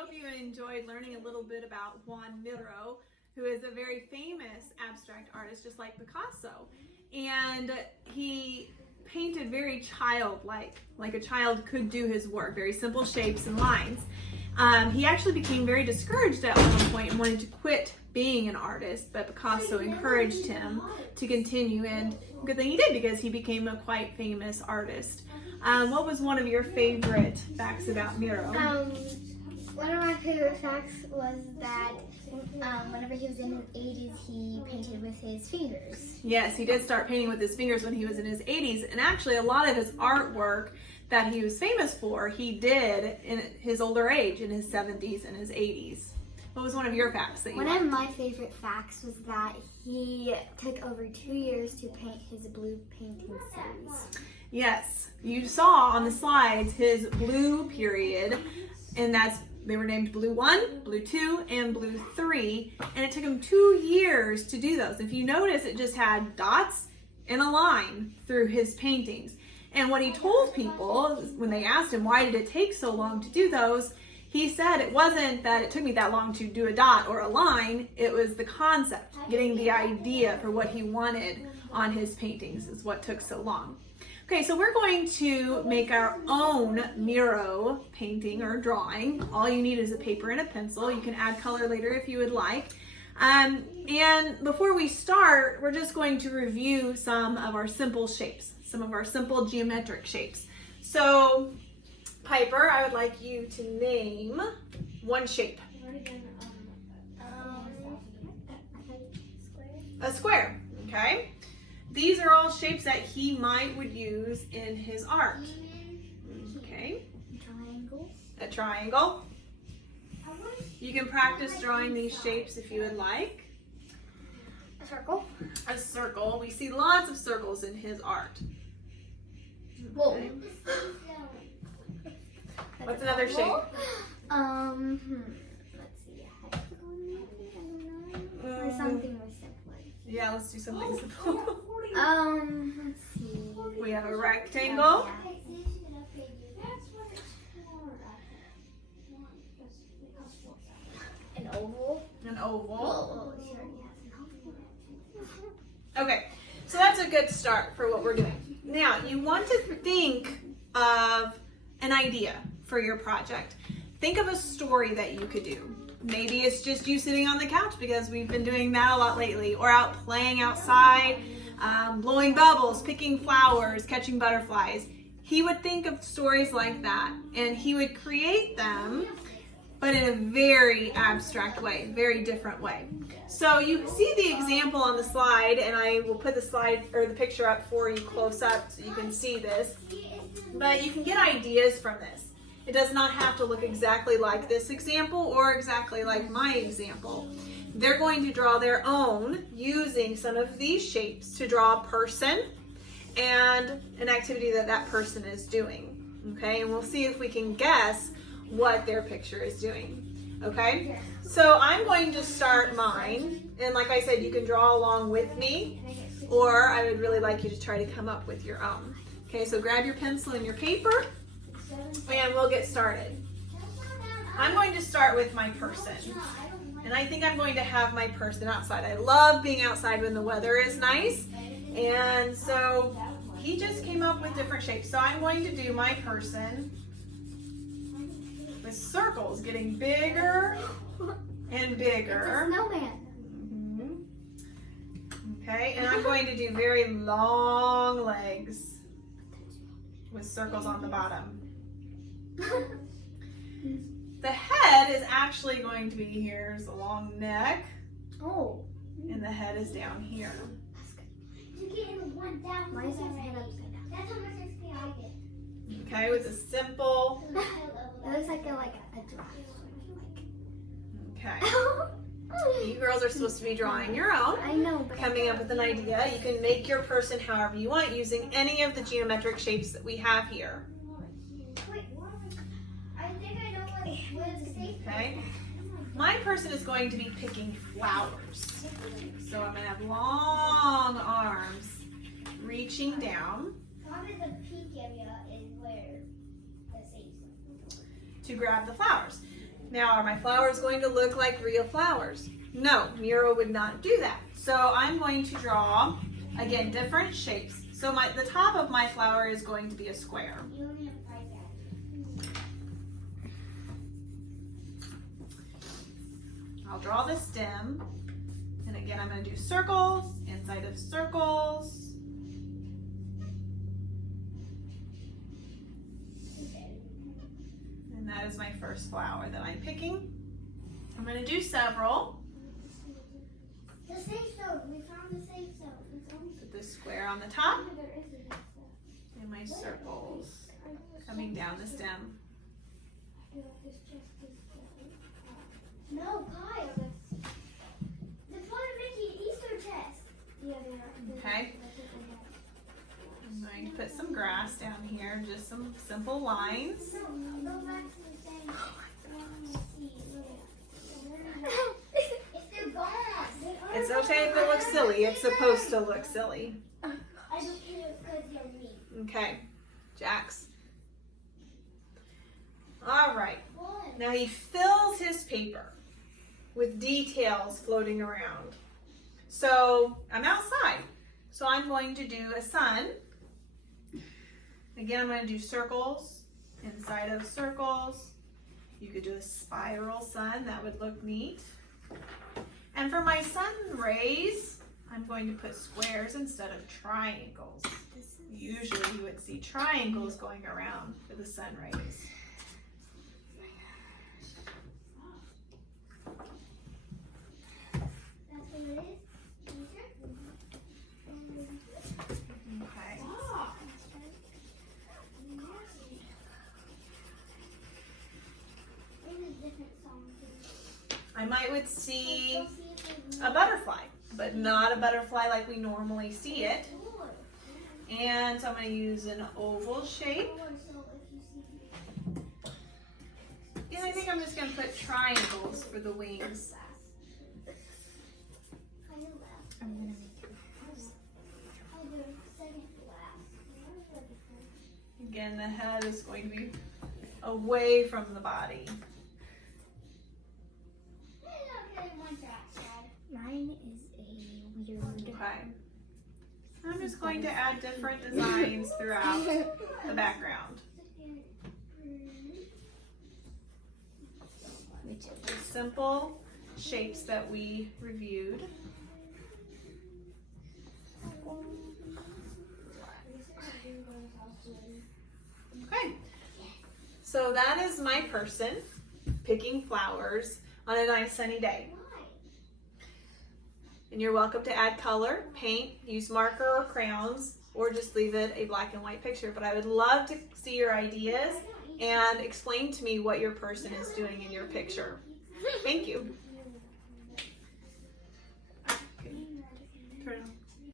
hope you enjoyed learning a little bit about Joan Miro, who is a very famous abstract artist, just like Picasso. And he painted very childlike, like a child could do his work, very simple shapes and lines. He actually became very discouraged at one point and wanted to quit being an artist, but Picasso encouraged him to continue, and good thing he did, because he became a quite famous artist. What was one of your favorite facts about Miro? One of my favorite facts was that whenever he was in his 80s, he painted with his fingers. Yes, he did start painting with his fingers when he was in his 80s, and actually a lot of his artwork that he was famous for, he did in his older age, in his 70s and his 80s. What was one of your facts that you liked? One of my favorite facts was that he took over 2 years to paint his blue painting series. Yes, you saw on the slides his blue period, and they were named Blue 1, Blue 2, and Blue 3, and it took him 2 years to do those. If you notice, it just had dots and a line through his paintings. And what he told people when they asked him, why did it take so long to do those, he said it wasn't that it took me that long to do a dot or a line, it was the concept, getting the idea for what he wanted on his paintings is what took so long. Okay, so we're going to make our own Miro painting or drawing. All you need is a paper and a pencil. You can add color later if you would like. And before we start, we're just going to review some of our simple shapes, some of our simple geometric shapes. So, Piper, I would like you to name one shape. A square, okay? These are all shapes that he would use in his art. Okay. Triangle. A triangle. You can practice drawing these shapes if you would like. A circle. A circle. We see lots of circles in his art. Whoa. Okay. What's another shape? Let's see. Or something more simpler. Yeah, let's do something simple. Let's see. We have a rectangle. An oval. An oval. Whoa, she already has an oval. Okay, so that's a good start for what we're doing. Now, you want to think of an idea for your project. Think of a story that you could do. Maybe it's just you sitting on the couch, because we've been doing that a lot lately, or out playing outside, blowing bubbles, picking flowers, catching butterflies. He would think of stories like that, and he would create them, but in a very abstract way, very different way. So you see the example on the slide, and I will put the slide or the picture up for you close up so you can see this. But you can get ideas from this. It does not have to look exactly like this example or exactly like my example. They're going to draw their own using some of these shapes to draw a person and an activity that that person is doing. Okay, and we'll see if we can guess what their picture is doing. Okay, so I'm going to start mine, and like I said, you can draw along with me, or I would really like you to try to come up with your own. Okay, so grab your pencil and your paper, and we'll get started. I'm going to start with my person, and I think I'm going to have my person outside. I love being outside when the weather is nice, and so he just came up with different shapes. So I'm going to do my person with circles getting bigger and bigger. It's a snowman. Okay, and I'm going to do very long legs with circles on the bottom. The head is actually going to be here. There's a long neck. Oh. And the head is down here. Why is his head upside down? Okay, with a simple. It looks like a giraffe. Okay. You girls are supposed to be drawing your own. I know, but Coming up with an idea. You can make your person however you want using any of the geometric shapes that we have here. Okay. My person is going to be picking flowers. So I'm going to have long arms reaching down to grab the flowers. Now, are my flowers going to look like real flowers? No, Miro would not do that. So I'm going to draw, again, different shapes. So the top of my flower is going to be a square. I'll draw the stem. And again, I'm going to do circles inside of circles. And that is my first flower that I'm picking. I'm going to do several. The safe zone. We found the safe zone. Put this square on the top. And my circles coming down the stem. No, Kyle. That's why I'm making an Easter test. Yeah, they are. Okay. I'm going to put some grass down here, just some simple lines. No, go back to the same. If they're gone. It's okay if it looks silly. It's supposed to look silly. I don't care because you're me. Okay, Jax. All right. Now he fills his paper with details floating around. So I'm outside. So I'm going to do a sun. Again, I'm going to do circles inside of circles. You could do a spiral sun. That would look neat. And for my sun rays, I'm going to put squares instead of triangles. Usually you would see triangles going around for the sun rays. That's what it is. Okay. I would see a butterfly, but not a butterfly like we normally see it. And so I'm going to use an oval shape. And I think I'm just going to put triangles for the wings. Again, the head is going to be away from the body. Mine is a weird. Okay. I'm just going to add different designs throughout the background. Just simple shapes that we reviewed. Okay. So that is my person picking flowers on a nice sunny day. And you're welcome to add color, paint, use marker or crayons, or just leave it a black and white picture. But I would love to see your ideas and explain to me what your person is doing in your picture. Thank you.